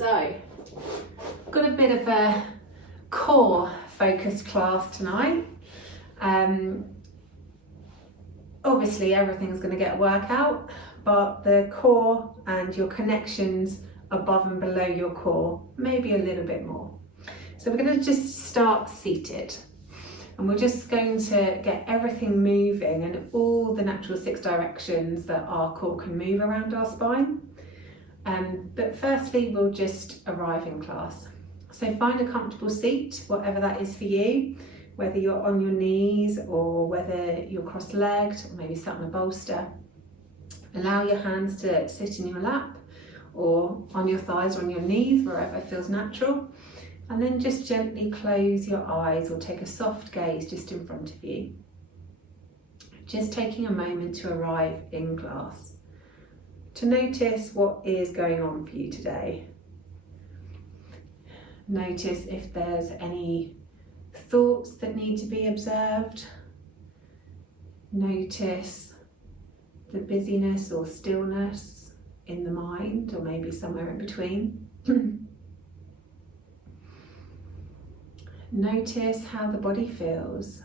So, got a bit of a core focused class tonight. Obviously everything's going to get a workout, but the core and your connections above and below your core, maybe a little bit more. So we're going to just start seated, and we're just going to get everything moving in all the natural 6 directions that our core can move around our spine. But firstly, we'll just arrive in class. So find a comfortable seat, whatever that is for you, whether you're on your knees or whether you're cross-legged or maybe sat on a bolster. Allow your hands to sit in your lap or on your thighs or on your knees, wherever feels natural. And then just gently close your eyes or take a soft gaze just in front of you. Just taking a moment to arrive in class, to notice what is going on for you today. Notice if there's any thoughts that need to be observed. Notice the busyness or stillness in the mind, or maybe somewhere in between. Notice how the body feels,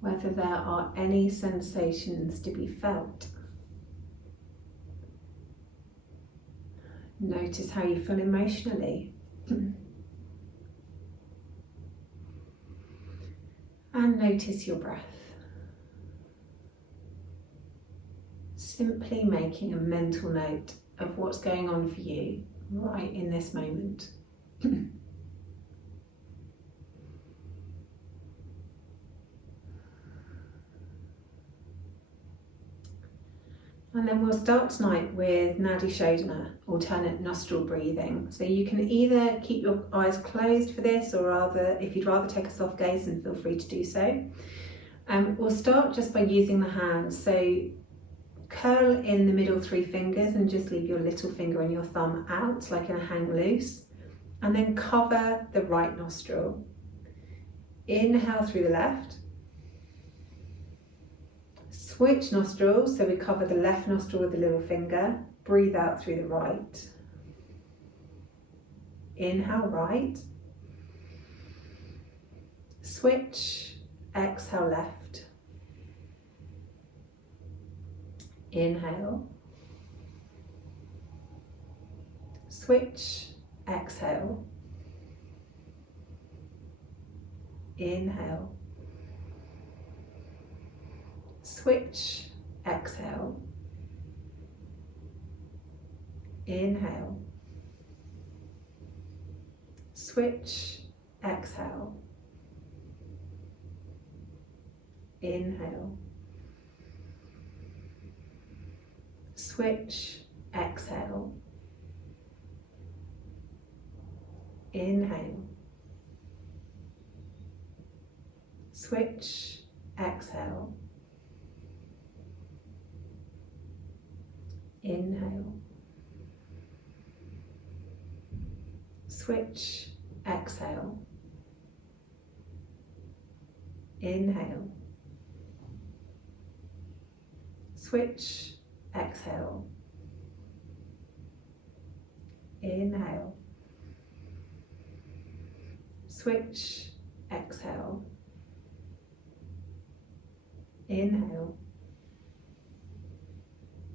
whether there are any sensations to be felt. Notice how you feel emotionally. And notice your breath. Simply making a mental note of what's going on for you right in this moment. And then we'll start tonight with Nadi Shodhana, alternate nostril breathing. So you can either keep your eyes closed for this, or rather, if you'd rather take a soft gaze, then feel free to do so. We'll start just by using the hands. So curl in the middle 3 fingers and just leave your little finger and your thumb out, like in a hang loose. And then cover the right nostril. Inhale through the left. Switch nostrils, so we cover the left nostril with the little finger. Breathe out through the right. Inhale right. Switch, exhale left. Inhale. Switch, exhale. Inhale. Switch, exhale. Inhale. Switch, exhale. Inhale. Switch, exhale. Inhale. Switch, exhale. Inhale. Switch, exhale. Inhale. Switch, exhale. Inhale. Switch, exhale. Inhale.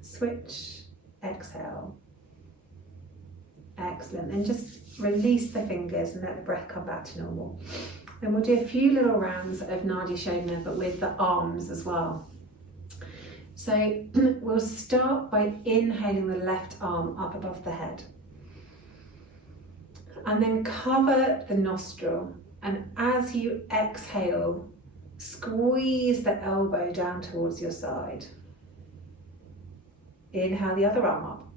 Switch, exhale. Excellent. And just release the fingers and let the breath come back to normal. Then we'll do a few little rounds of Nadi Shodhana, but with the arms as well. So we'll start by inhaling the left arm up above the head. And then cover the nostril. And as you exhale, squeeze the elbow down towards your side. Inhale the other arm up.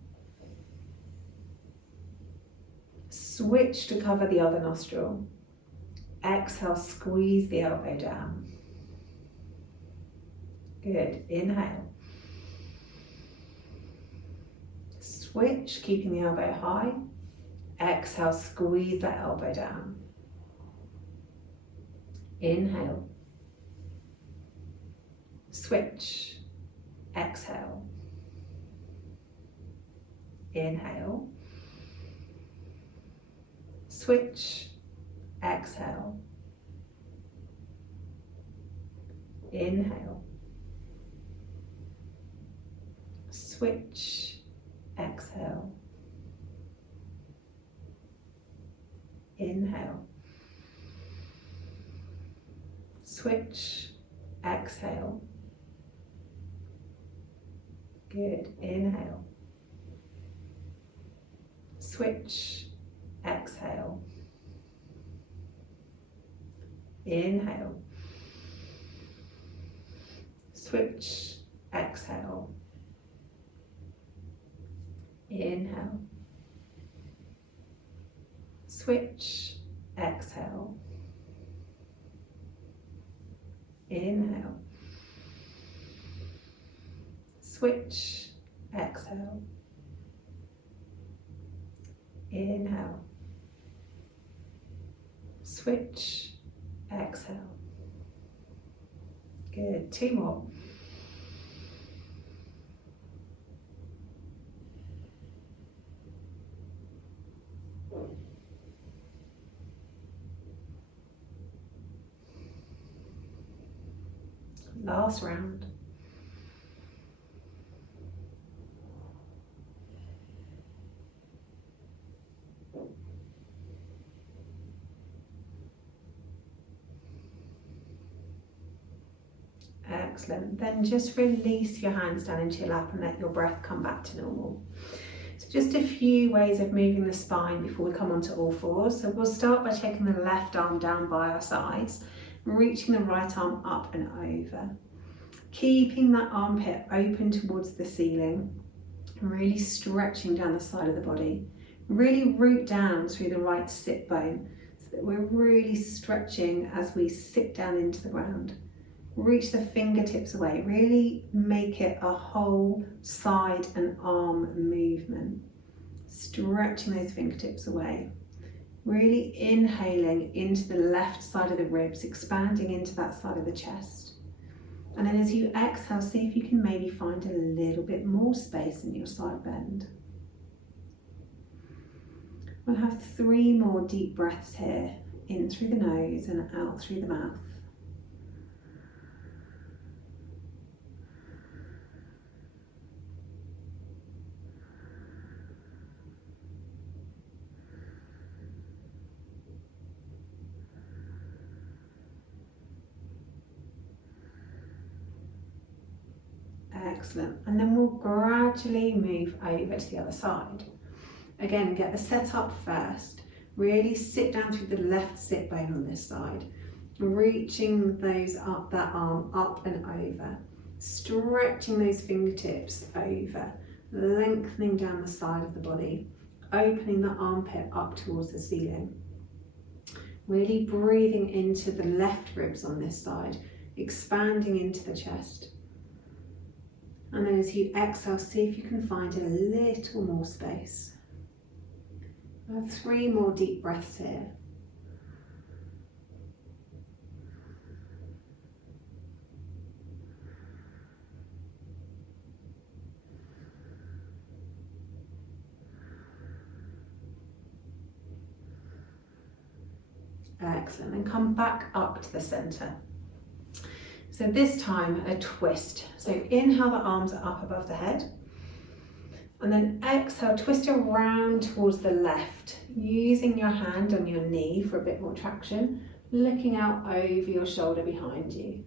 Switch to cover the other nostril. Exhale, squeeze the elbow down. Good. Inhale. Switch, keeping the elbow high. Exhale, squeeze that elbow down. Inhale. Switch. Exhale. Inhale. switch, exhale, inhale, switch, exhale, inhale, switch, exhale, good, inhale, switch, exhale, inhale, switch, exhale, inhale, switch, exhale, inhale, switch, exhale, inhale, switch, exhale. Good, 2 more. Last round. Excellent. Then just release your hands down into your lap and let your breath come back to normal. So just a few ways of moving the spine before we come onto all fours. So we'll start by taking the left arm down by our sides, reaching the right arm up and over. Keeping that armpit open towards the ceiling, and really stretching down the side of the body. Really root down through the right sit bone so that we're really stretching as we sit down into the ground. Reach the fingertips away, really make it a whole side and arm movement. Stretching those fingertips away. Really inhaling into the left side of the ribs, expanding into that side of the chest. And then as you exhale, see if you can maybe find a little bit more space in your side bend. We'll have 3 more deep breaths here, in through the nose and out through the mouth. Excellent. And then we'll gradually move over to the other side. Again, get the setup first. Really sit down through the left sit bone on this side, reaching those up, that arm up and over, stretching those fingertips over, lengthening down the side of the body, opening the armpit up towards the ceiling. Really breathing into the left ribs on this side, expanding into the chest. And then as you exhale, see if you can find a little more space. We'll have 3 more deep breaths here. Excellent, and come back up to the centre. So this time a twist. So inhale, the arms are up above the head. And then exhale, twist around towards the left, using your hand on your knee for a bit more traction, looking out over your shoulder behind you.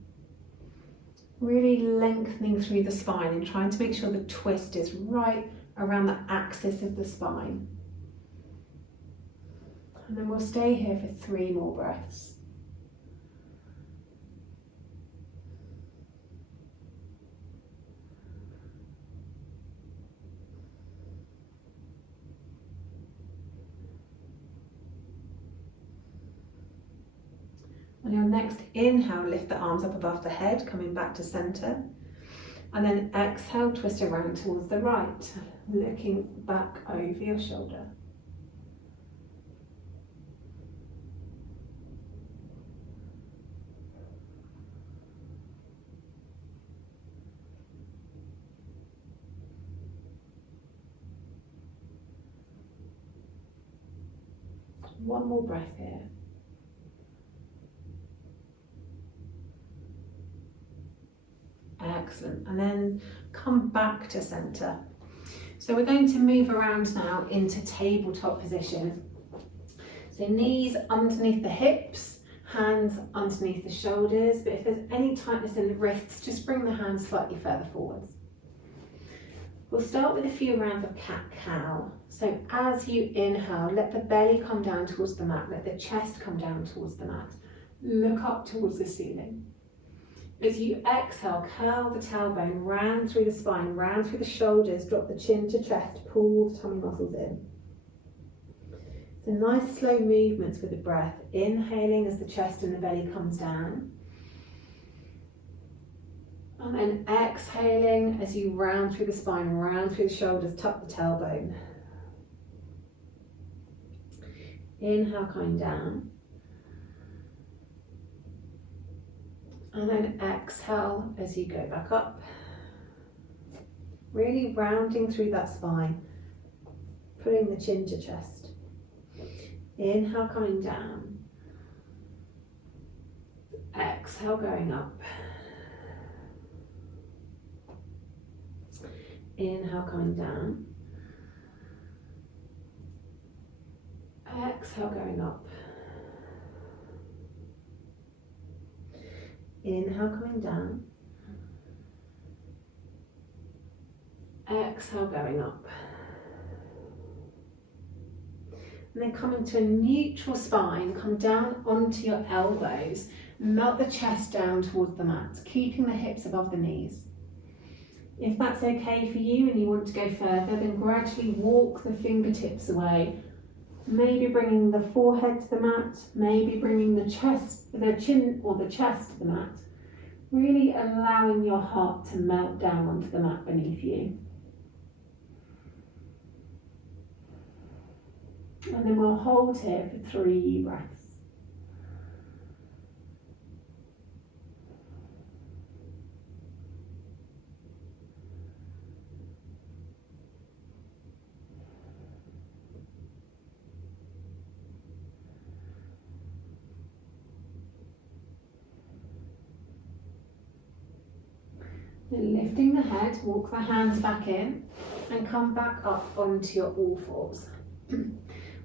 Really lengthening through the spine and trying to make sure the twist is right around the axis of the spine. And then we'll stay here for 3 more breaths. On your next inhale, lift the arms up above the head, coming back to centre. And then exhale, twist around towards the right, looking back over your shoulder. One more breath here. Excellent. And then come back to center. So we're going to move around now into tabletop position. So knees underneath the hips, hands underneath the shoulders, but if there's any tightness in the wrists, just bring the hands slightly further forwards. We'll start with a few rounds of cat-cow. So as you inhale, let the belly come down towards the mat, let the chest come down towards the mat. Look up towards the ceiling. As you exhale, curl the tailbone round through the spine, round through the shoulders, drop the chin to chest, pull the tummy muscles in. So nice slow movements with the breath, inhaling as the chest and the belly comes down. And then exhaling as you round through the spine, round through the shoulders, tuck the tailbone. Inhale, coming down. And then exhale as you go back up. Really rounding through that spine, pulling the chin to chest. Inhale, coming down. Exhale, going up. Inhale, coming down. Exhale, going up. Inhale, coming down. Exhale, going up. And then come into a neutral spine, come down onto your elbows, melt the chest down towards the mat, keeping the hips above the knees. If that's okay for you and you want to go further, then gradually walk the fingertips away. Maybe bringing the forehead to the mat, maybe bringing the chin or the chest to the mat. Really allowing your heart to melt down onto the mat beneath you. And then we'll hold here for 3 breaths. Then lifting the head, walk the hands back in and come back up onto your all fours.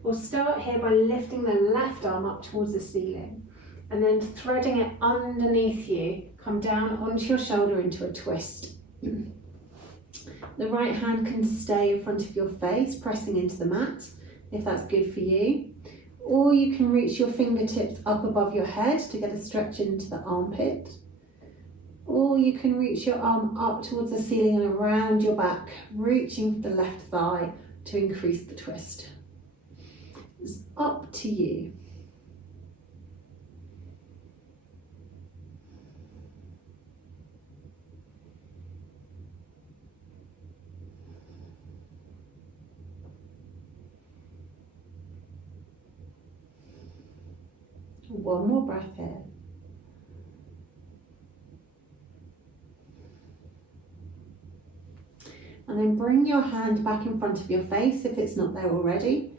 We'll start here by lifting the left arm up towards the ceiling and then threading it underneath you, come down onto your shoulder into a twist. The right hand can stay in front of your face, pressing into the mat, if that's good for you. Or you can reach your fingertips up above your head to get a stretch into the armpit. Or you can reach your arm up towards the ceiling and around your back, reaching for the left thigh to increase the twist. It's up to you. One more breath here. And then bring your hand back in front of your face if it's not there already.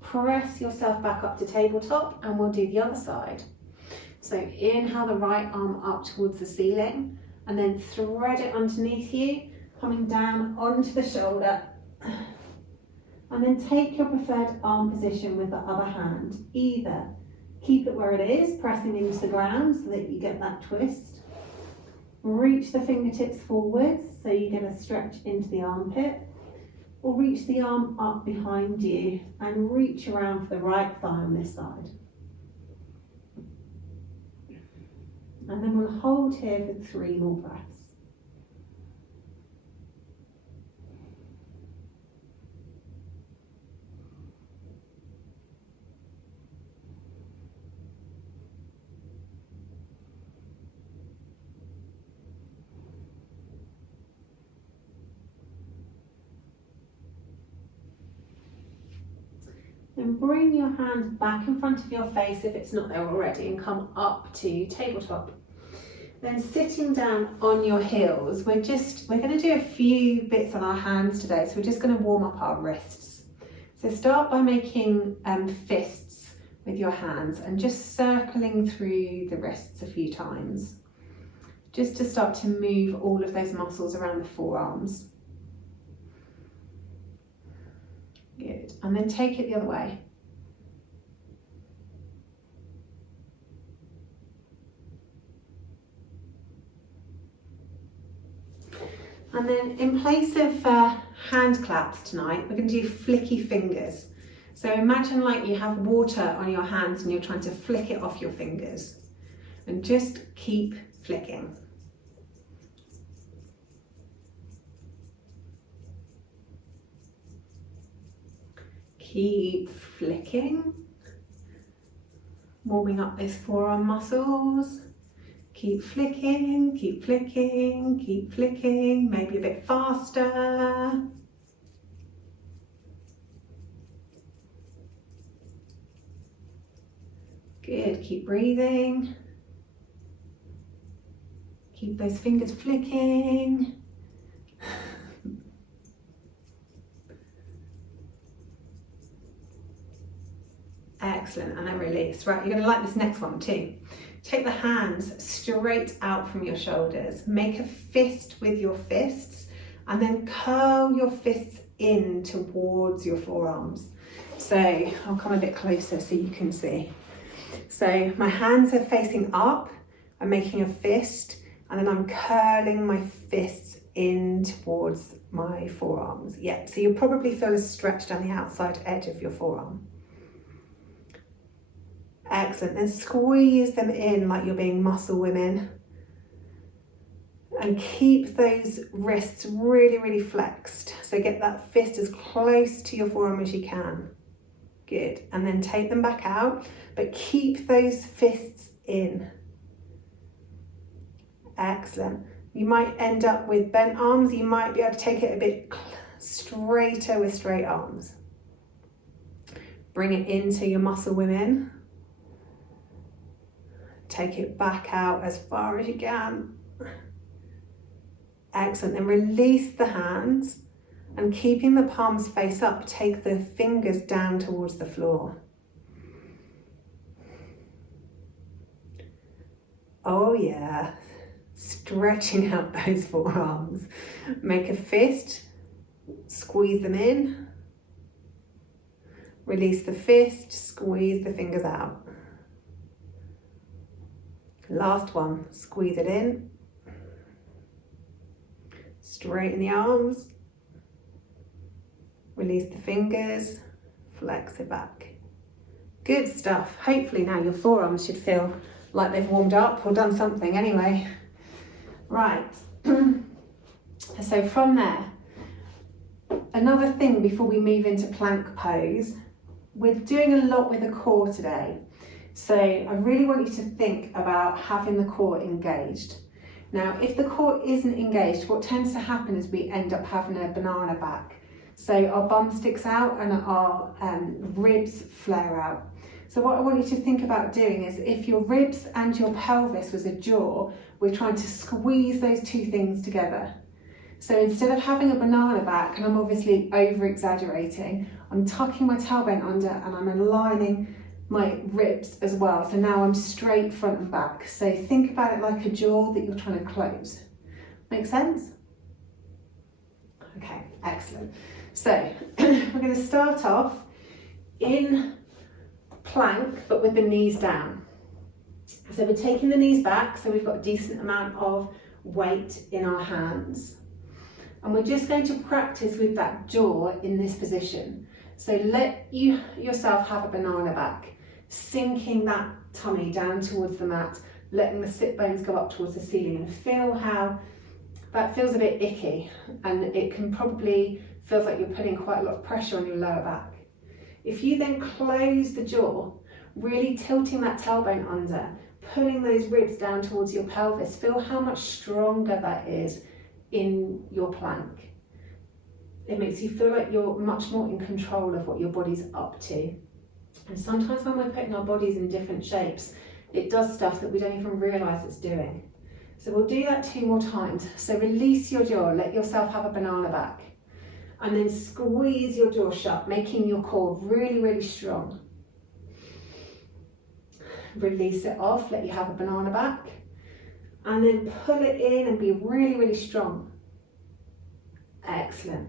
Press yourself back up to tabletop and we'll do the other side. So inhale the right arm up towards the ceiling and then thread it underneath you, coming down onto the shoulder. And then take your preferred arm position with the other hand. Either keep it where it is, pressing into the ground so that you get that twist. Reach the fingertips forwards so you get a stretch into the armpit, or reach the arm up behind you and reach around for the right thigh on this side. And then we'll hold here for 3 more breaths. Then bring your hand back in front of your face if it's not there already and come up to tabletop. Then sitting down on your heels, we're going to do a few bits on our hands today, so we're just going to warm up our wrists. So start by making fists with your hands and just circling through the wrists a few times, just to start to move all of those muscles around the forearms. Good, and then take it the other way. And then in place of hand claps tonight, we're going to do flicky fingers. So imagine like you have water on your hands and you're trying to flick it off your fingers. And just keep flicking. Keep flicking. Warming up those forearm muscles. Keep flicking, keep flicking, keep flicking, maybe a bit faster. Good, keep breathing. Keep those fingers flicking. Excellent, and then release. Right, you're going to like this next one too. Take the hands straight out from your shoulders. Make a fist with your fists and then curl your fists in towards your forearms. So I'll come a bit closer so you can see. So my hands are facing up, I'm making a fist, and then I'm curling my fists in towards my forearms. Yeah, so you'll probably feel a stretch down the outside edge of your forearm. Excellent, then squeeze them in like you're being muscle women. And keep those wrists really, really flexed. So get that fist as close to your forearm as you can. Good, and then take them back out, but keep those fists in. Excellent. You might end up with bent arms. You might be able to take it a bit straighter with straight arms. Bring it into your muscle women. Take it back out as far as you can. Excellent, then release the hands and keeping the palms face up, take the fingers down towards the floor. Oh yeah, stretching out those forearms. Make a fist, squeeze them in. Release the fist, squeeze the fingers out. Last one, squeeze it in. Straighten the arms. Release the fingers, flex it back. Good stuff. Hopefully now your forearms should feel like they've warmed up or done something anyway. Right, so from there, another thing before we move into plank pose, we're doing a lot with the core today. So I really want you to think about having the core engaged. Now, if the core isn't engaged, what tends to happen is we end up having a banana back. So our bum sticks out and our ribs flare out. So what I want you to think about doing is if your ribs and your pelvis was a jaw, we're trying to squeeze those two things together. So instead of having a banana back, and I'm obviously over exaggerating, I'm tucking my tailbone under and I'm aligning my ribs as well. So now I'm straight front and back. So think about it like a jaw that you're trying to close. Make sense? Okay, excellent. So we're going to start off in plank, but with the knees down. So we're taking the knees back, so we've got a decent amount of weight in our hands. And we're just going to practice with that jaw in this position. So let yourself have a banana back, sinking that tummy down towards the mat, letting the sit bones go up towards the ceiling, and feel how that feels a bit icky, and it can probably feels like you're putting quite a lot of pressure on your lower back. If you then close the jaw, really tilting that tailbone under, pulling those ribs down towards your pelvis, feel how much stronger that is in your plank. It makes you feel like you're much more in control of what your body's up to. And sometimes when we're putting our bodies in different shapes, it does stuff that we don't even realise it's doing. So we'll do that 2 more times. So release your jaw, let yourself have a banana back. And then squeeze your jaw shut, making your core really, really strong. release it off, let you have a banana back, and then pull it in and be really, really strong. Excellent.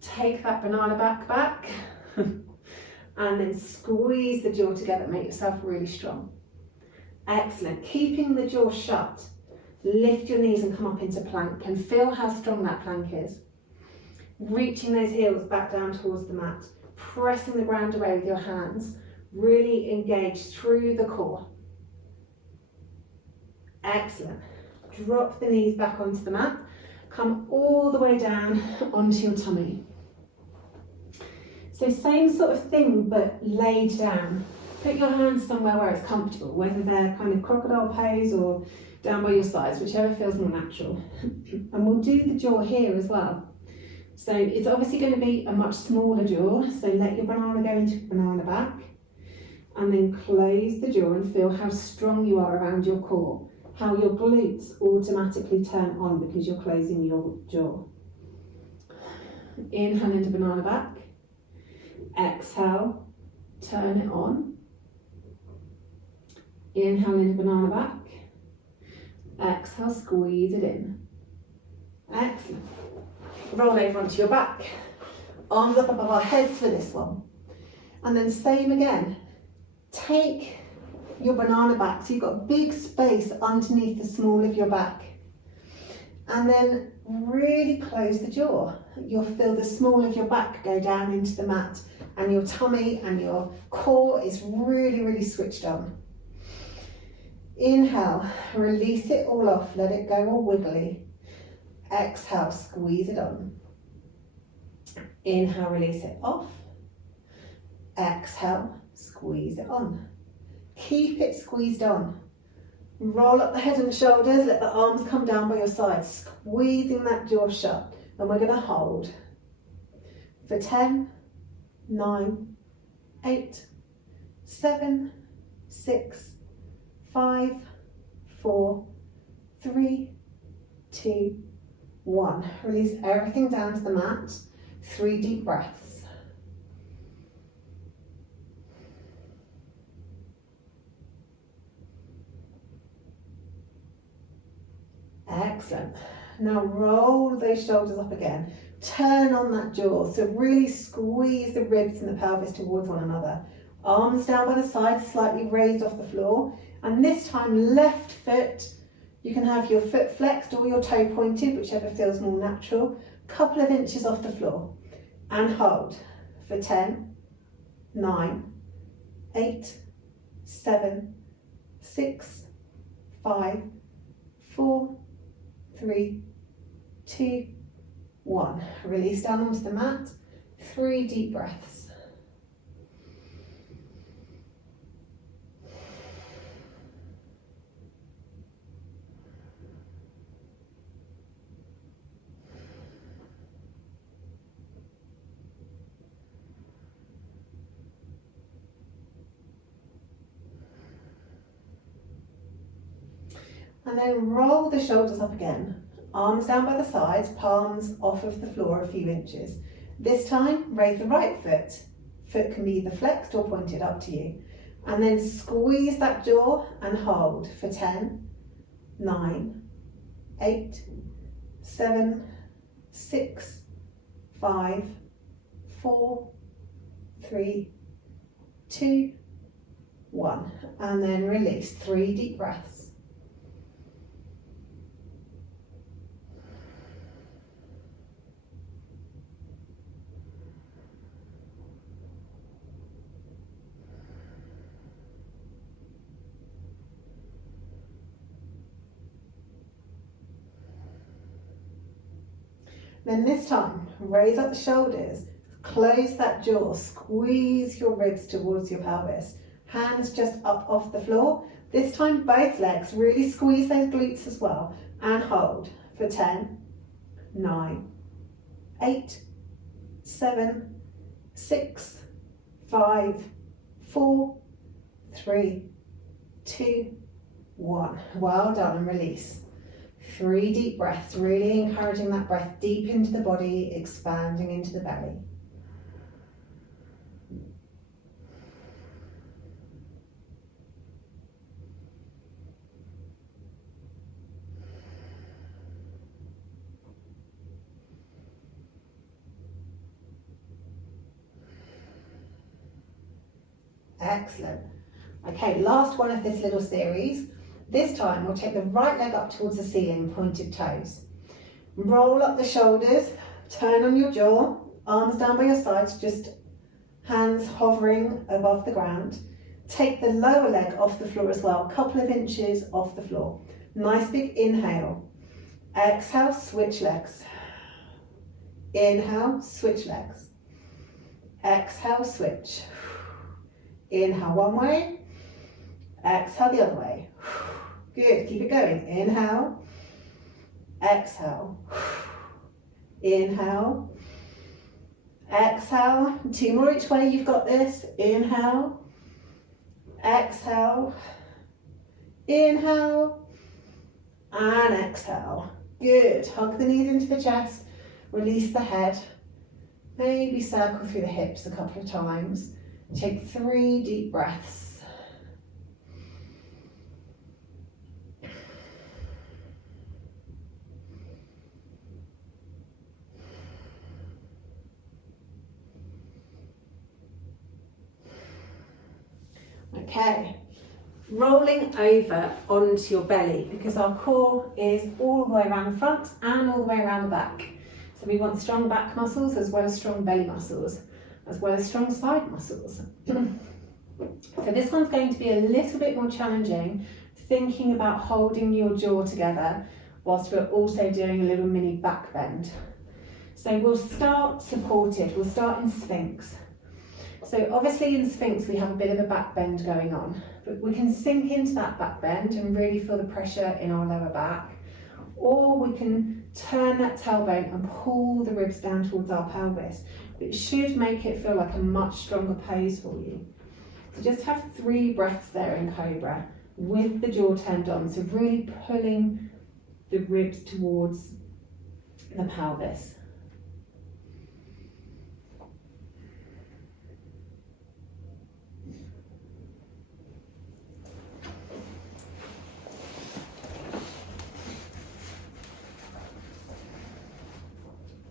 Take that banana back, and then squeeze the jaw together, make yourself really strong. Excellent. Keeping the jaw shut, lift your knees and come up into plank, and feel how strong that plank is. Reaching those heels back down towards the mat, pressing the ground away with your hands, really engage through the core. Excellent. Drop the knees back onto the mat, come all the way down onto your tummy. So same sort of thing, but laid down. Put your hands somewhere where it's comfortable, whether they're kind of crocodile pose or down by your sides, whichever feels more natural. And we'll do the jaw here as well. So it's obviously going to be a much smaller jaw, so let your banana go into banana back, and then close the jaw and feel how strong you are around your core, how your glutes automatically turn on because you're closing your jaw. Inhale into banana back, exhale, turn it on. Inhale into banana back, exhale, squeeze it in. Excellent. Roll over onto your back, arms up above our heads for this one. And then same again, take your banana back, so you've got big space underneath the small of your back. And then really close the jaw. You'll feel the small of your back go down into the mat, and your tummy and your core is really, really switched on. Inhale, release it all off, let it go all wiggly. Exhale, squeeze it on. Inhale, release it off. Exhale, squeeze it on. Keep it squeezed on. Roll up the head and shoulders, let the arms come down by your sides, squeezing that jaw shut. And we're going to hold for 10, 9, 8, 7, 6, 5, 4, 3, 2, 1. Release everything down to the mat. 3 deep breaths. Excellent. Now roll those shoulders up again. Turn on that jaw. So really squeeze the ribs and the pelvis towards one another. Arms down by the sides, slightly raised off the floor. And this time, left foot. You can have your foot flexed or your toe pointed, whichever feels more natural. Couple of inches off the floor. And hold for 10, 9, 8, 7, 6, 5, 4, 3, 2, 1. Release down onto the mat. 3 deep breaths. And then roll the shoulders up again. Arms down by the sides, palms off of the floor a few inches. This time, raise the right foot. Foot can be either flexed or pointed, up to you. And then squeeze that jaw and hold for 10, 9, 8, 7, 6, 5, 4, 3, 2, 1. And then release. 3 deep breaths. Then this time, raise up the shoulders, close that jaw, squeeze your ribs towards your pelvis. Hands just up off the floor. This time, both legs, really squeeze those glutes as well. And hold for 10, 9, 8, 7, 6, 5, 4, 3, 2, 1. Well done, and release. 3 deep breaths, really encouraging that breath deep into the body, expanding into the belly. Excellent. Okay, last one of this little series. This time we'll take the right leg up towards the ceiling, pointed toes. Roll up the shoulders, turn on your jaw, arms down by your sides, just hands hovering above the ground. Take the lower leg off the floor as well, a couple of inches off the floor. Nice big inhale. Exhale, switch legs. Inhale, switch legs. Exhale, switch. Inhale one way. Exhale the other way. Good, keep it going. Inhale. Exhale. Inhale. Exhale. 2 more each way, you've got this. Inhale. Exhale. Inhale. And exhale. Good. Hug the knees into the chest. Release the head. Maybe circle through the hips a couple of times. Take 3 deep breaths. Okay, rolling over onto your belly because our core is all the way around the front and all the way around the back. So we want strong back muscles as well as strong belly muscles, as well as strong side muscles. So this one's going to be a little bit more challenging, thinking about holding your jaw together whilst we're also doing a little mini back bend. So we'll start supported, we'll start in Sphinx. So obviously in Sphinx we have a bit of a back bend going on, but we can sink into that back bend and really feel the pressure in our lower back, or we can turn that tailbone and pull the ribs down towards our pelvis, which should make it feel like a much stronger pose for you. So just have 3 breaths there in Cobra with the jaw turned on, so really pulling the ribs towards the pelvis.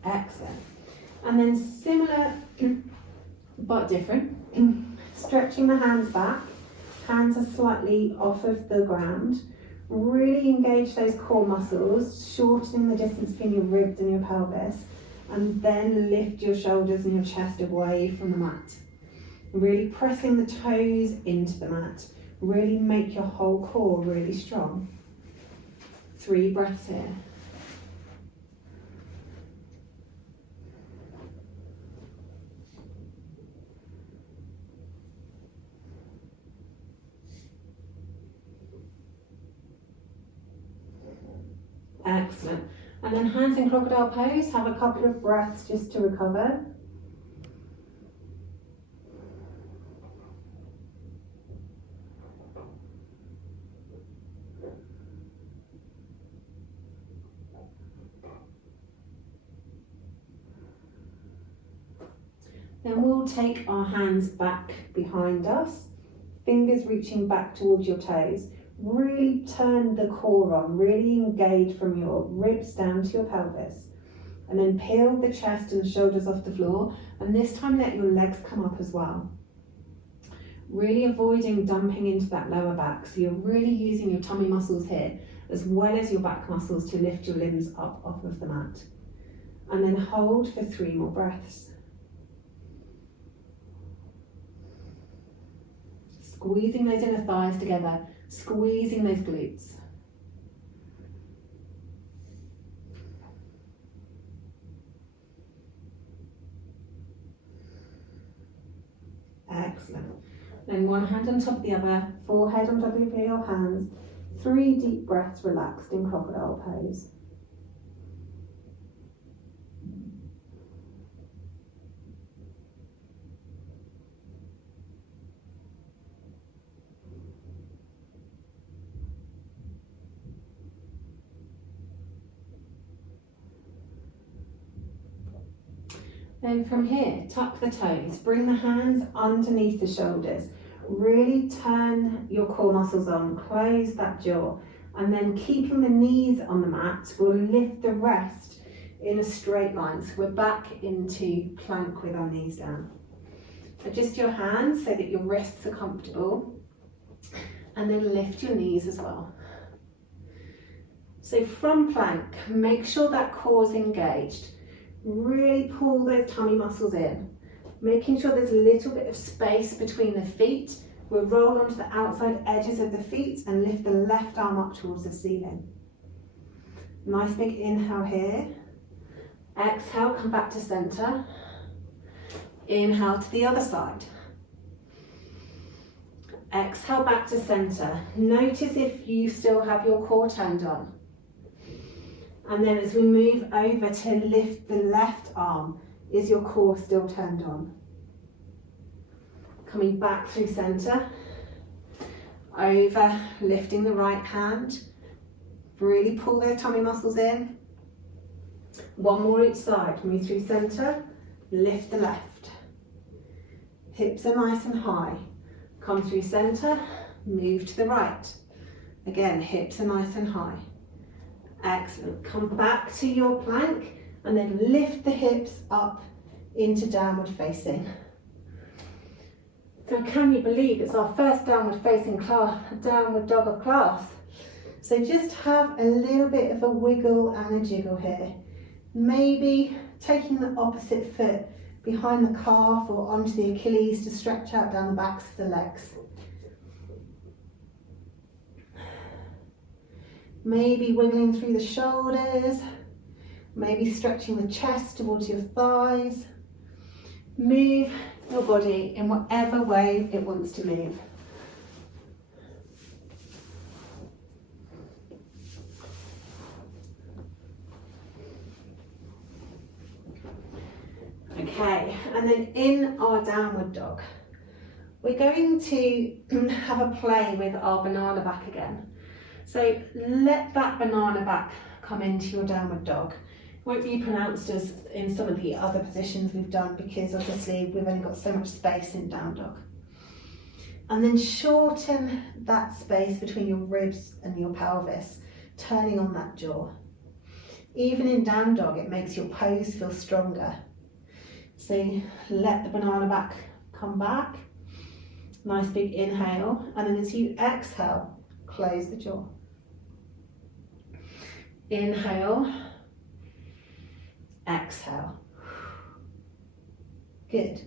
Excellent. And then similar but different, stretching the hands back, hands are slightly off of the ground. Really engage those core muscles, shortening the distance between your ribs and your pelvis, and then lift your shoulders and your chest away from the mat. Really pressing the toes into the mat. Really make your whole core really strong. 3 breaths here. Excellent. And then hands in crocodile pose, have a couple of breaths just to recover. Then we'll take our hands back behind us, fingers reaching back towards your toes. Really turn the core on, really engage from your ribs down to your pelvis. And then peel the chest and shoulders off the floor, and this time let your legs come up as well. Really avoiding dumping into that lower back, so you're really using your tummy muscles here, as well as your back muscles to lift your limbs up off of the mat. And then hold for 3 more breaths. Squeezing those inner thighs together, squeezing those glutes. Excellent. Then one hand on top of the other, forehead on top of your hands. 3 deep breaths relaxed in crocodile pose. Then from here, tuck the toes, bring the hands underneath the shoulders. Really turn your core muscles on, close that jaw, and then keeping the knees on the mat, we'll lift the rest in a straight line. So we're back into plank with our knees down. Adjust your hands so that your wrists are comfortable, and then lift your knees as well. So from plank, make sure that core's engaged. Really pull those tummy muscles in, making sure there's a little bit of space between the feet. We'll roll onto the outside edges of the feet and lift the left arm up towards the ceiling. Nice big inhale here. Exhale, come back to center. Inhale to the other side. Exhale back to center. Notice if you still have your core turned on. And then as we move over to lift the left arm, is your core still turned on? Coming back through center. Over, lifting the right hand. Really pull those tummy muscles in. One more each side. Move through center, lift the left. Hips are nice and high. Come through center, move to the right. Again, hips are nice and high. Excellent. Come back to your plank and then lift the hips up into downward facing. So can you believe it's our first downward facing class, downward dog of class? So just have a little bit of a wiggle and a jiggle here. Maybe taking the opposite foot behind the calf or onto the Achilles to stretch out down the backs of the legs. Maybe wiggling through the shoulders, maybe stretching the chest towards your thighs. Move your body in whatever way it wants to move. Okay, and then in our downward dog, we're going to have a play with our banana back again. So let that banana back come into your downward dog. It won't be pronounced as in some of the other positions we've done because obviously we've only got so much space in down dog. And then shorten that space between your ribs and your pelvis, turning on that jaw. Even in down dog, it makes your pose feel stronger. So let the banana back come back. Nice big inhale, and then as you exhale, close the jaw. Inhale, exhale. Good.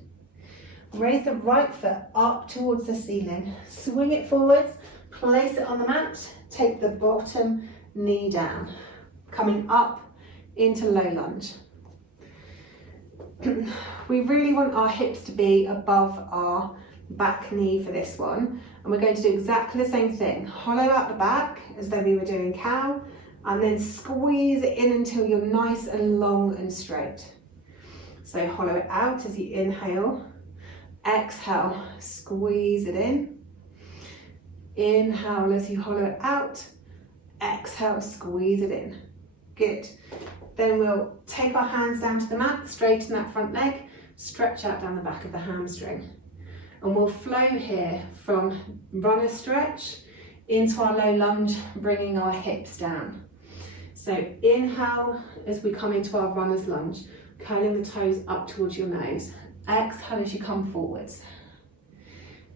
Raise the right foot up towards the ceiling. Swing it forwards, place it on the mat, take the bottom knee down. Coming up into low lunge. We really want our hips to be above our back knee for this one, and we're going to do exactly the same thing. Hollow out the back as though we were doing cow, and then squeeze it in until you're nice and long and straight. So hollow it out as you inhale, exhale, squeeze it in. Inhale as you hollow it out, exhale, squeeze it in. Good. Then we'll take our hands down to the mat, straighten that front leg, stretch out down the back of the hamstring. And we'll flow here from runner stretch into our low lunge, bringing our hips down. So inhale as we come into our runner's lunge, curling the toes up towards your nose. Exhale as you come forwards.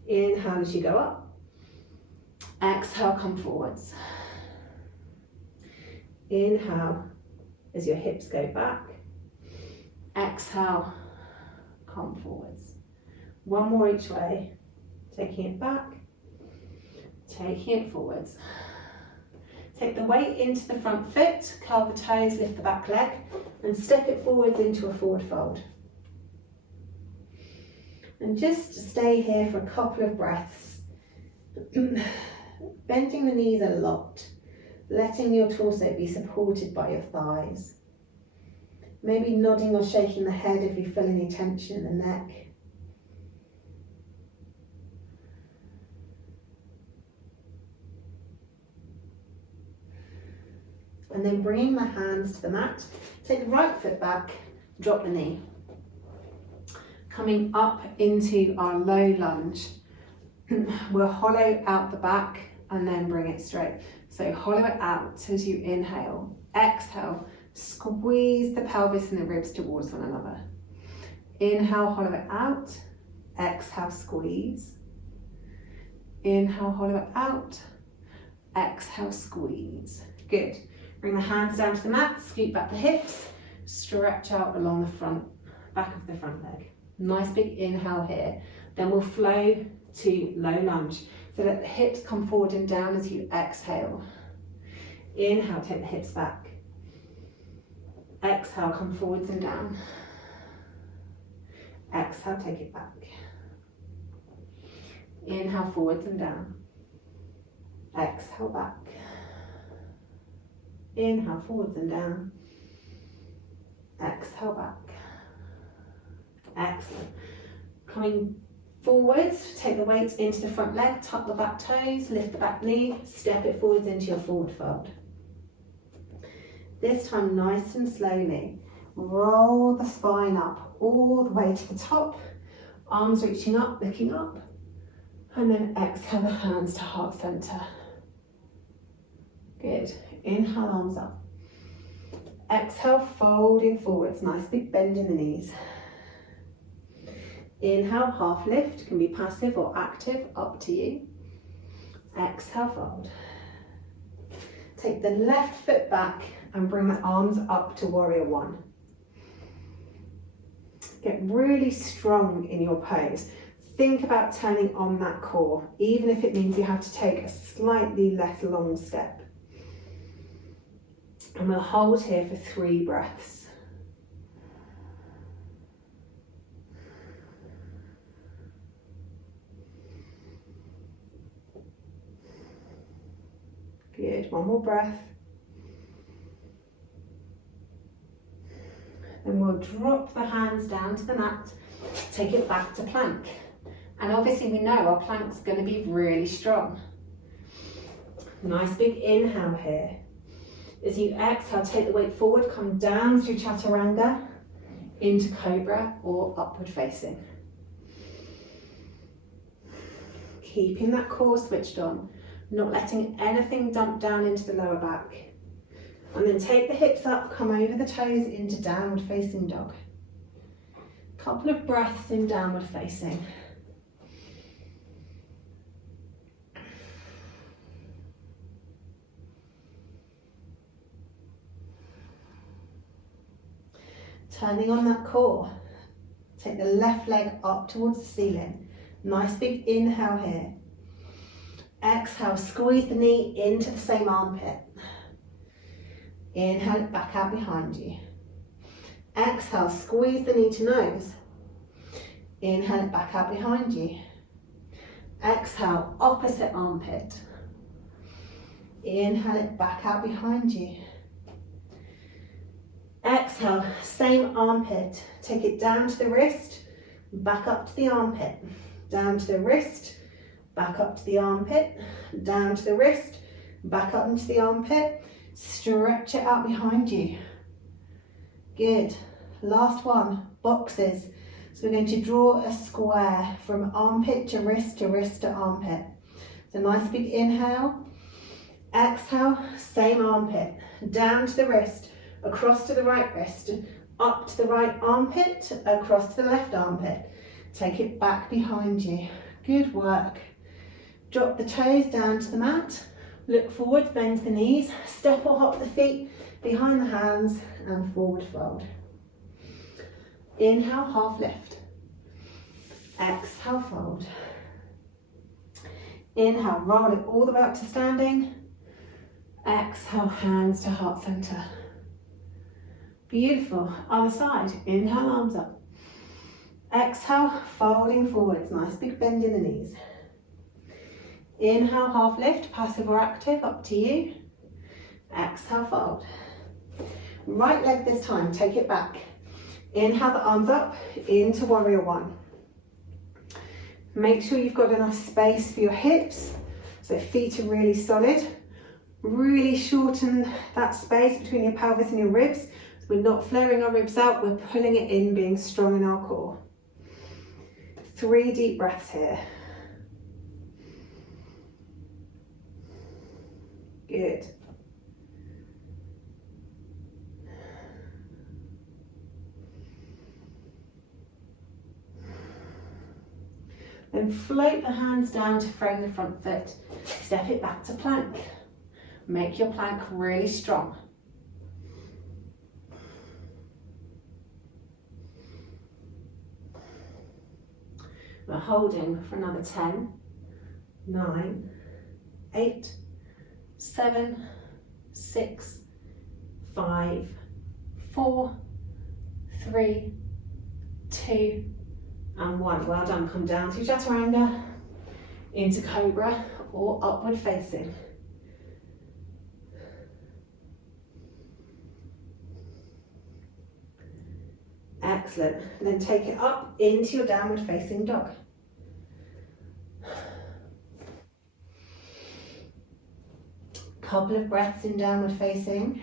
Inhale as you go up. Exhale, come forwards. Inhale as your hips go back. Exhale, come forwards. One more each way, taking it back, taking it forwards. Take the weight into the front foot, curl the toes, lift the back leg, and step it forwards into a forward fold. And just stay here for a couple of breaths. Bending the knees a lot, letting your torso be supported by your thighs. Maybe nodding or shaking the head if you feel any tension in the neck. And then bringing the hands to the mat, take the right foot back, drop the knee. Coming up into our low lunge, we'll hollow out the back and then bring it straight. So hollow it out as you inhale, exhale, squeeze the pelvis and the ribs towards one another. Inhale, hollow it out, Exhale, squeeze. Inhale, hollow it out. Exhale, squeeze. Good. Bring the hands down to the mat, scoot back the hips, stretch out along the front, back of the front leg. Nice big inhale here. Then we'll flow to low lunge so that the hips come forward and down as you exhale. Inhale, take the hips back. Exhale, come forwards and down. Exhale, take it back. Inhale, forwards and down. Exhale, back. Inhale, forwards and down. Exhale, back. Excellent. Coming forwards, take the weight into the front leg, tuck the back toes, lift the back knee, step it forwards into your forward fold. This time, nice and slowly, roll the spine up all the way to the top, arms reaching up, looking up, and then exhale the hands to heart center. Good. Inhale, arms up. Exhale, folding forwards, nice big bend in the knees. Inhale, half lift, can be passive or active, up to you. Exhale, fold. Take the left foot back and bring the arms up to warrior one. Get really strong in your pose. Think about turning on that core, even if it means you have to take a slightly less long step. And we'll hold here for 3 breaths. Good, one more breath. Then we'll drop the hands down to the mat, take it back to plank. And obviously we know our plank's going to be really strong. Nice big inhale here. As you exhale, take the weight forward, come down through chaturanga into cobra or upward facing. Keeping that core switched on, not letting anything dump down into the lower back. And then take the hips up, come over the toes into downward facing dog. Couple of breaths in downward facing. Turning on that core, take the left leg up towards the ceiling. Nice big inhale here. Exhale, squeeze the knee into the same armpit. Inhale it back out behind you. Exhale, squeeze the knee to nose. Inhale it back out behind you. Exhale, opposite armpit. Inhale it back out behind you. Exhale, same armpit, take it down to the wrist, back up to the armpit, down to the wrist, back up to the armpit, down to the wrist, back up into the armpit, stretch it out behind you. Good. Last one, boxes. So we're going to draw a square from armpit to wrist to armpit. So nice big inhale, exhale, same armpit, down to the wrist, across to the right wrist, up to the right armpit, across to the left armpit. Take it back behind you. Good work. Drop the toes down to the mat. Look forward, bend the knees, step or hop the feet behind the hands and forward fold. Inhale, half lift. Exhale, fold. Inhale, roll it all the way up to standing. Exhale, hands to heart center. Beautiful. Other side. Inhale, arms up. Exhale, folding forwards. Nice big bend in the knees. Inhale, half lift, passive or active, up to you. Exhale, fold. Right leg this time, take it back. Inhale the arms up into warrior one. Make sure you've got enough space for your hips, so feet are really solid. Really shorten that space between your pelvis and your ribs. So we're not flaring our ribs out, we're pulling it in, being strong in our core. 3 deep breaths here. Good. Then float the hands down to frame the front foot. Step it back to plank. Make your plank really strong. We're holding for another 10, 9, 8, 7, 6, 5, 4, 3, 2, and 1. Well done. Come down to Chaturanga, into Cobra or upward facing. Excellent. And then take it up into your downward facing dog. Couple of breaths in downward facing.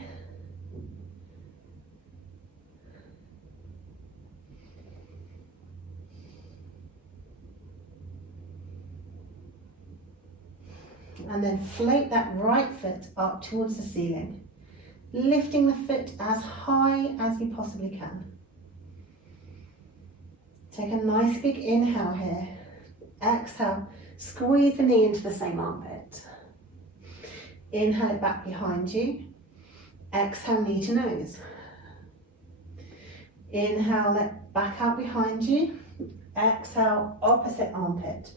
And then float that right foot up towards the ceiling, lifting the foot as high as you possibly can. Take a nice big inhale here. Exhale, squeeze the knee into the same armpit. Inhale it back behind you. Exhale, knee to nose. Inhale, let back out behind you. Exhale, opposite armpit.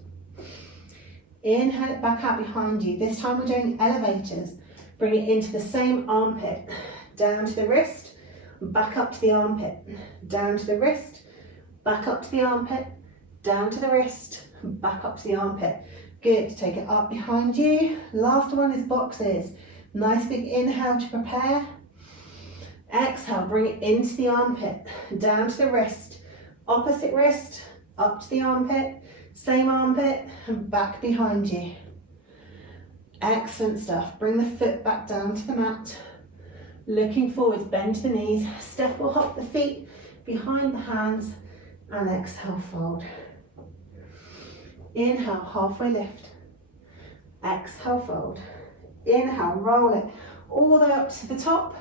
Inhale it back out behind you. This time we're doing elevators. Bring it into the same armpit. Down to the wrist, back up to the armpit. Down to the wrist, back up to the armpit. Down to the wrist, back up to the armpit. Good, take it up behind you. Last one is boxes. Nice big inhale to prepare. Exhale, bring it into the armpit, down to the wrist, opposite wrist, up to the armpit, same armpit, and back behind you. Excellent stuff. Bring the foot back down to the mat. Looking forwards, bend to the knees. Step or hop the feet behind the hands, and exhale, fold. Inhale, halfway lift. Exhale, fold. Inhale, roll it all the way up to the top.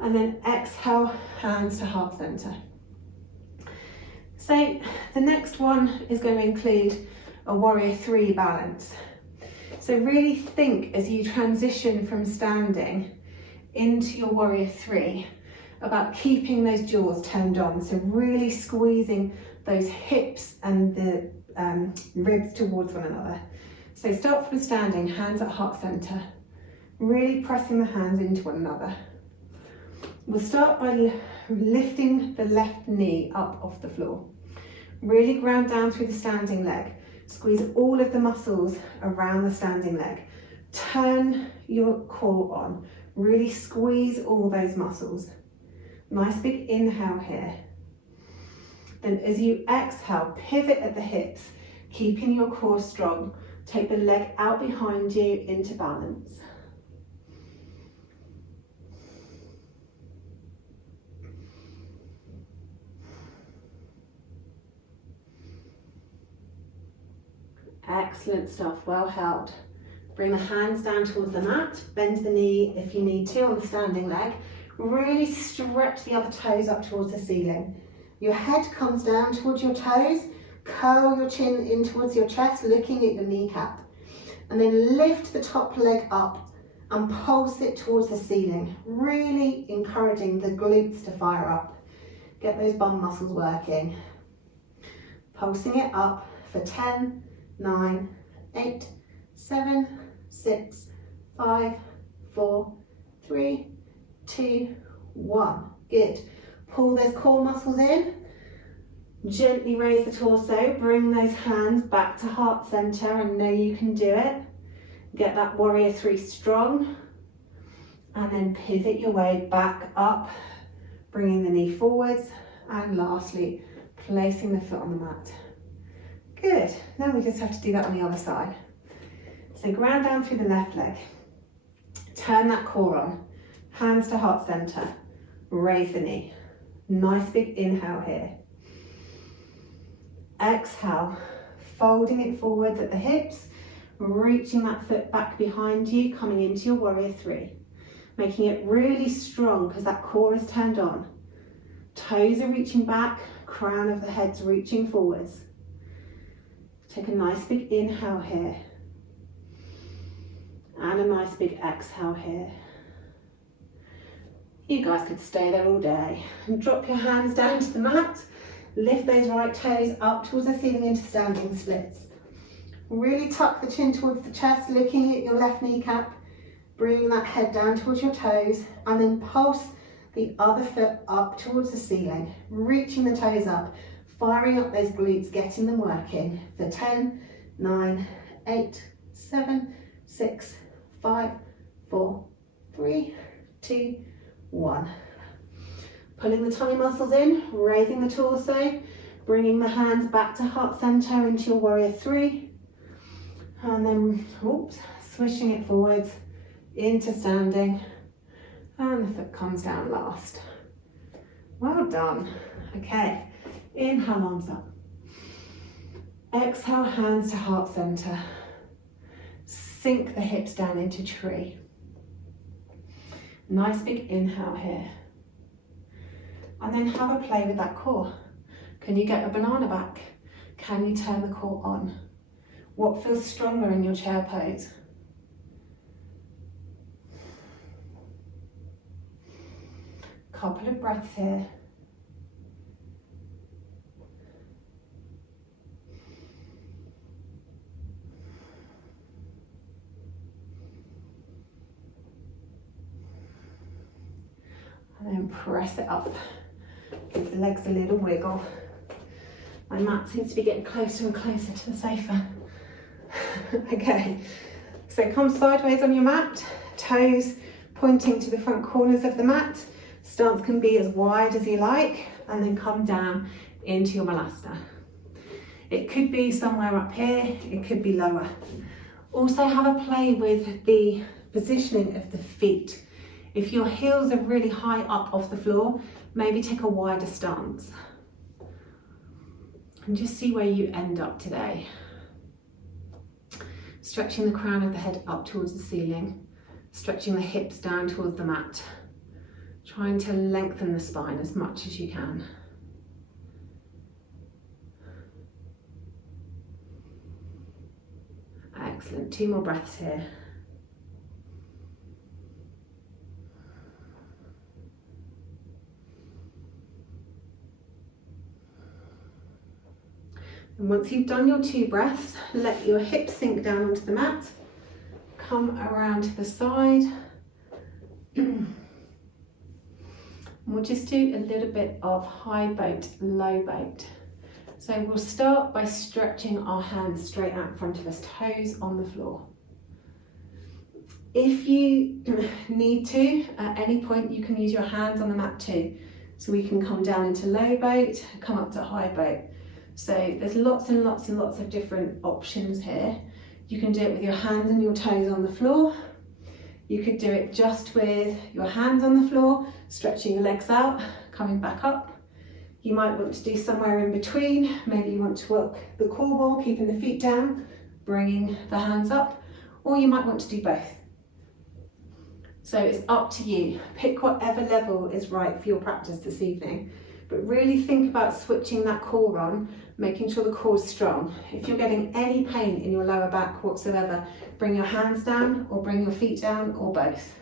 And then exhale, hands to heart center. So the next one is going to include a warrior 3 balance. So really think as you transition from standing into your warrior 3 about keeping those jaws turned on. So really squeezing those hips and the ribs towards one another. So start from standing, hands at heart center, really pressing the hands into one another. We'll start by lifting the left knee up off the floor. Really ground down through the standing leg. Squeeze all of the muscles around the standing leg. Turn your core on. Really squeeze all those muscles. Nice big inhale here. Then as you exhale, pivot at the hips, keeping your core strong. Take the leg out behind you into balance. Excellent stuff, well held. Bring the hands down towards the mat, bend the knee if you need to on the standing leg. Really stretch the other toes up towards the ceiling. Your head comes down towards your toes, curl your chin in towards your chest, looking at your kneecap. And then lift the top leg up and pulse it towards the ceiling, really encouraging the glutes to fire up. Get those bum muscles working. Pulsing it up for 10, 9, 8, 7, 6, 5, 4, 3, 2, 1. Good. Pull those core muscles in. Gently raise the torso. Bring those hands back to heart center and know you can do it. Get that warrior 3 strong. And then pivot your way back up, bringing the knee forwards. And lastly, placing the foot on the mat. Good. Now we just have to do that on the other side. So ground down through the left leg. Turn that core on. Hands to heart center. Raise the knee. Nice big inhale here. Exhale, folding it forwards at the hips, reaching that foot back behind you, coming into your warrior 3. Making it really strong because that core is turned on. Toes are reaching back, crown of the head's reaching forwards. Take a nice big inhale here. And a nice big exhale here. You guys could stay there all day. And drop your hands down to the mat. Lift those right toes up towards the ceiling into standing splits. Really tuck the chin towards the chest, looking at your left kneecap. Bring that head down towards your toes and then pulse the other foot up towards the ceiling, reaching the toes up, firing up those glutes, getting them working for 10, 9, 8, 7, 6, 5, 4, 3, 2, 1. Pulling the tummy muscles in, raising the torso, bringing the hands back to heart center into your warrior 3. And then, swishing it forwards into standing. And the foot comes down last. Well done. Okay, inhale, arms up. Exhale, hands to heart center. Sink the hips down into tree. Nice big inhale here. And then have a play with that core. Can you get a banana back? Can you turn the core on? What feels stronger in your chair pose? Couple of breaths here. And then press it up. Give the legs a little wiggle. My mat seems to be getting closer and closer to the sofa. Okay, so come sideways on your mat, toes pointing to the front corners of the mat. Stance can be as wide as you like, and then come down into your Malasta. It could be somewhere up here, it could be lower. Also have a play with the positioning of the feet. If your heels are really high up off the floor, maybe take a wider stance. And just see where you end up today. Stretching the crown of the head up towards the ceiling, stretching the hips down towards the mat, trying to lengthen the spine as much as you can. Excellent, 2 more breaths here. And once you've done your 2 breaths, let your hips sink down onto the mat. Come around to the side. And we'll just do a little bit of high boat, low boat. So we'll start by stretching our hands straight out in front of us, toes on the floor. If you need to, at any point, you can use your hands on the mat too. So we can come down into low boat, come up to high boat. So there's lots and lots and lots of different options here. You can do it with your hands and your toes on the floor. You could do it just with your hands on the floor, stretching your legs out, coming back up. You might want to do somewhere in between. Maybe you want to work the core ball, keeping the feet down, bringing the hands up, or you might want to do both. So it's up to you. Pick whatever level is right for your practice this evening. But really think about switching that core on, making sure the core is strong. If you're getting any pain in your lower back whatsoever, bring your hands down or bring your feet down or both.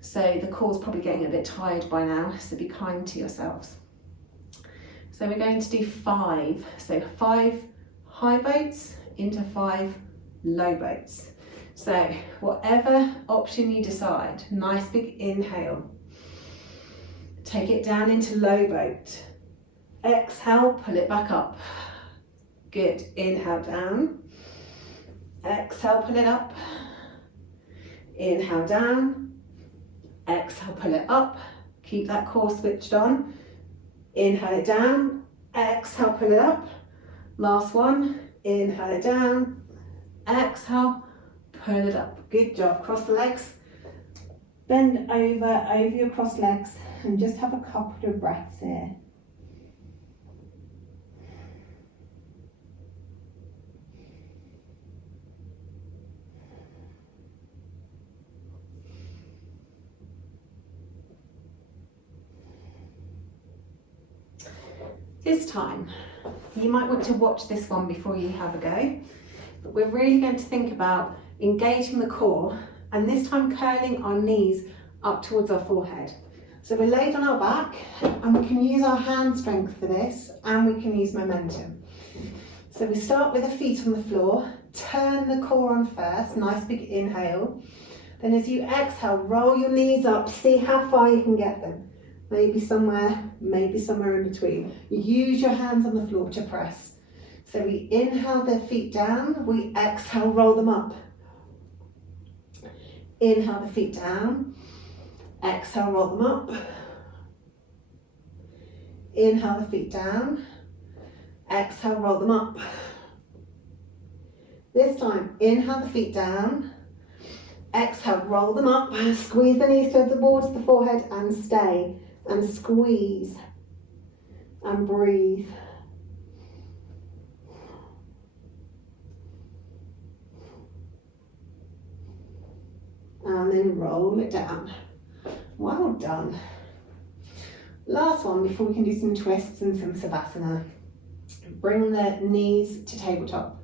So the core's probably getting a bit tired by now, so be kind to yourselves. So we're going to do 5. So 5 high boats into 5 low boats. So whatever option you decide, nice big inhale. Take it down into low boat. Exhale, pull it back up. Good, inhale down. Exhale, pull it up. Inhale down. Exhale, pull it up. Keep that core switched on. Inhale it down. Exhale, pull it up. Last one. Inhale it down. Exhale, pull it up. Good job. Cross the legs. Bend over your crossed legs. And just have a couple of breaths here. This time, You might want to watch this one before you have a go. But we're really going to think about engaging the core and this time curling our knees up towards our forehead. So we're laid on our back and we can use our hand strength for this and we can use momentum. So we start with the feet on the floor, turn the core on first, nice big inhale. Then as you exhale, roll your knees up, see how far you can get them. Maybe somewhere in between. Use your hands on the floor to press. So we inhale the feet down, we exhale, roll them up. Inhale the feet down, exhale, roll them up. Inhale the feet down, exhale, roll them up. This time, inhale the feet down, exhale, roll them up, squeeze the knees towards the forehead and stay, and squeeze, and breathe. And then roll it down. Well done. Last one before we can do some twists and some savasana. Bring the knees to tabletop.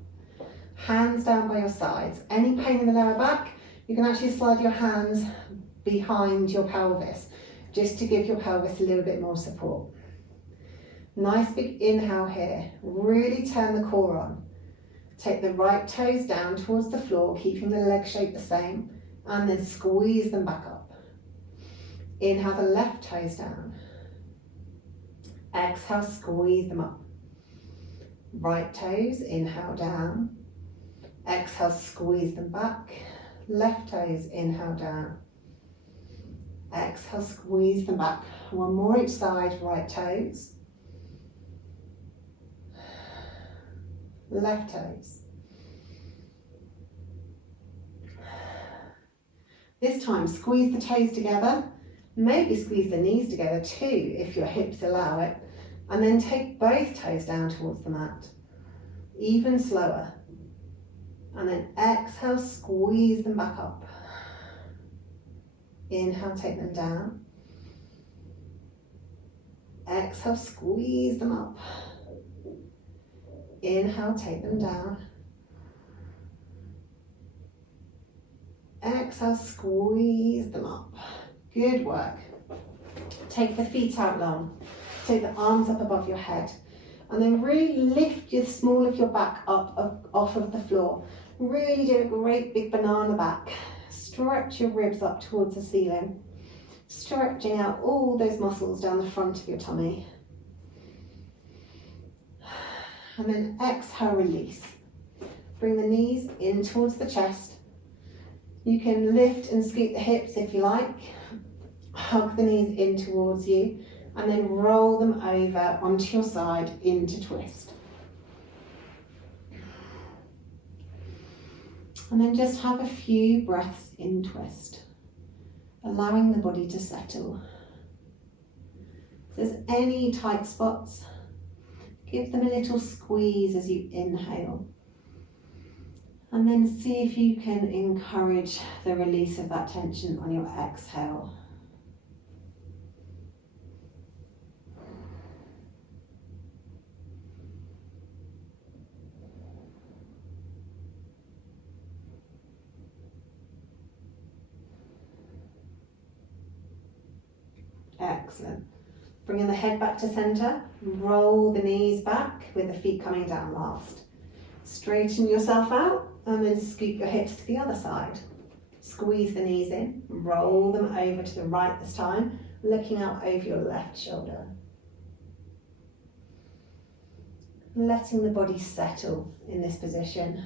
Hands down by your sides. Any pain in the lower back, you can actually slide your hands behind your pelvis just to give your pelvis a little bit more support. Nice big inhale here. Really turn the core on. Take the right toes down towards the floor, keeping the leg shape the same, and then squeeze them back up. Inhale the left toes down. Exhale, squeeze them up. Right toes, inhale down. Exhale, squeeze them back. Left toes, inhale down. Exhale, squeeze them back. One more each side, right toes. Left toes. This time, squeeze the toes together. Maybe squeeze the knees together too, if your hips allow it. And then take both toes down towards the mat. Even slower. And then exhale, squeeze them back up. Inhale, take them down. Exhale, squeeze them up. Inhale, take them down. Exhale, squeeze them up. Good work. Take the feet out long. Take the arms up above your head. And then really lift the small of your back up off of the floor. Really do a great big banana back. Stretch your ribs up towards the ceiling. Stretching out all those muscles down the front of your tummy. And then exhale, release. Bring the knees in towards the chest. You can lift and scoot the hips if you like. Hug the knees in towards you. And then roll them over onto your side into twist. And then just have a few breaths in twist, allowing the body to settle. If there's any tight spots, give them a little squeeze as you inhale. And then see if you can encourage the release of that tension on your exhale. Excellent. Bringing the head back to center, roll the knees back with the feet coming down last. Straighten yourself out and then scoop your hips to the other side. Squeeze the knees in, roll them over to the right this time, looking out over your left shoulder. Letting the body settle in this position.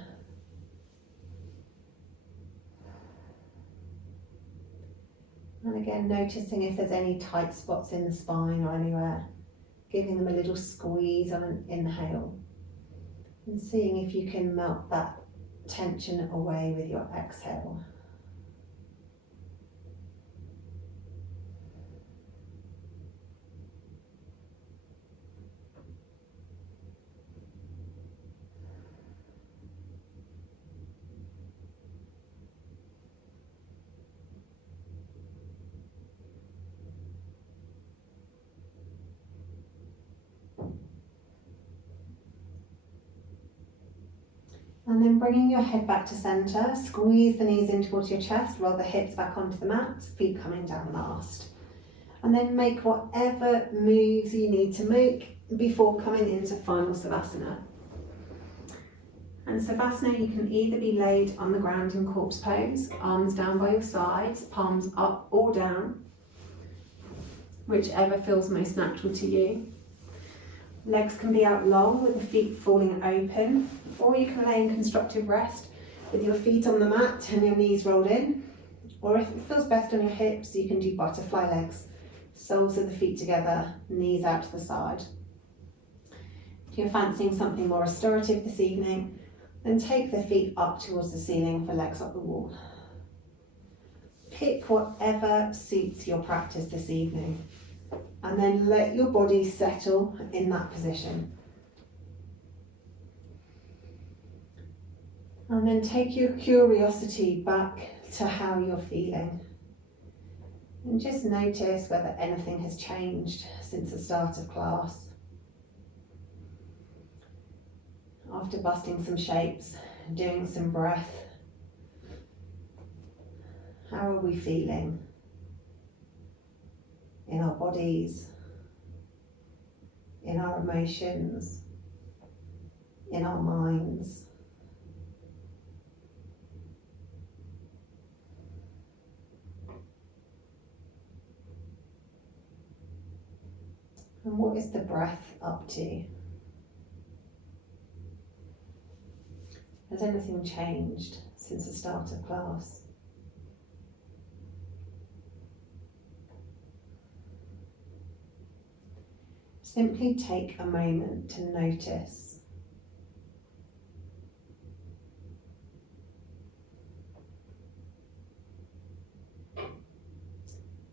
And again, noticing if there's any tight spots in the spine or anywhere, giving them a little squeeze on an inhale and seeing if you can melt that tension away with your exhale. And then bringing your head back to centre, squeeze the knees in towards your chest, roll the hips back onto the mat, feet coming down last. And then make whatever moves you need to make before coming into final Savasana. And Savasana, you can either be laid on the ground in corpse pose, arms down by your sides, palms up or down, whichever feels most natural to you. Legs can be out long with the feet falling open, or you can lay in constructive rest with your feet on the mat and your knees rolled in. Or if it feels best on your hips, you can do butterfly legs, soles of the feet together, knees out to the side. If you're fancying something more restorative this evening, then take the feet up towards the ceiling for legs up the wall. Pick whatever suits your practice this evening, and then let your body settle in that position. And then take your curiosity back to how you're feeling. And just notice whether anything has changed since the start of class. After busting some shapes, doing some breath, how are we feeling? In our bodies, in our emotions, in our minds. And what is the breath up to? Has anything changed since the start of class? Simply take a moment to notice.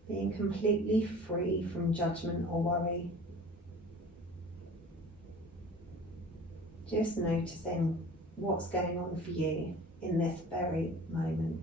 Being completely free from judgment or worry. Just noticing what's going on for you in this very moment.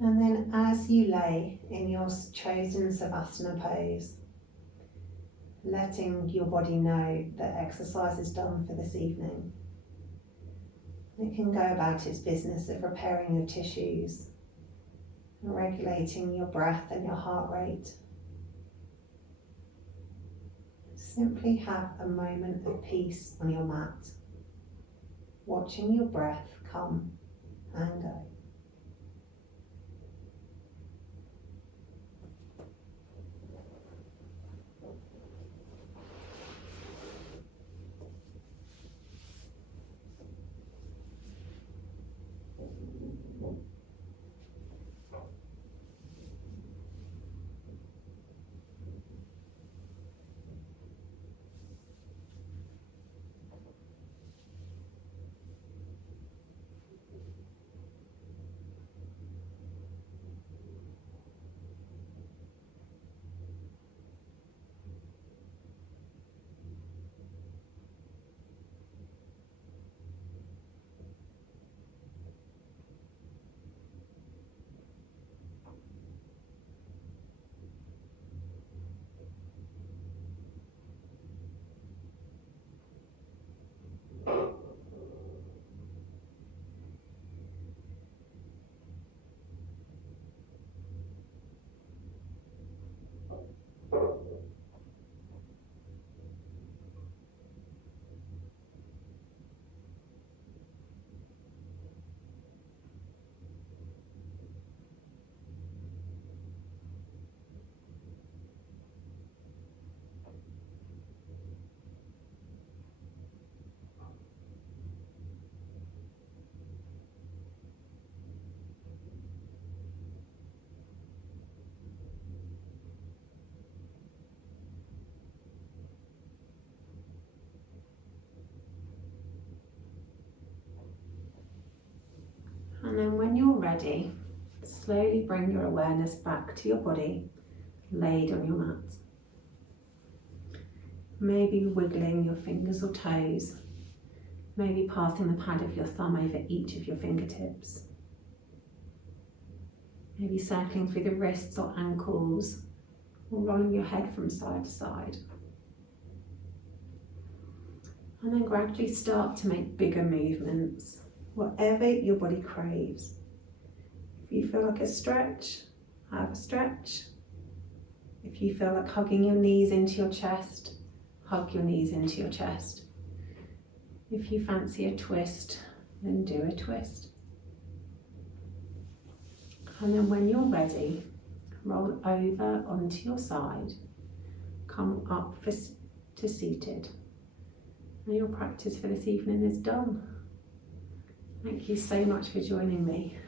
And then as you lay in your chosen Savasana pose, letting your body know that exercise is done for this evening. It can go about its business of repairing your tissues, and regulating your breath and your heart rate. Simply have a moment of peace on your mat, watching your breath come and go. And then when you're ready, slowly bring your awareness back to your body, laid on your mat. Maybe wiggling your fingers or toes, maybe passing the pad of your thumb over each of your fingertips. Maybe circling through the wrists or ankles, or rolling your head from side to side. And then gradually start to make bigger movements, whatever your body craves. If you feel like a stretch, have a stretch. If you feel like hugging your knees into your chest, hug your knees into your chest. If you fancy a twist, then do a twist. And then when you're ready, roll over onto your side, come up to seated. And your practice for this evening is done. Thank you so much for joining me.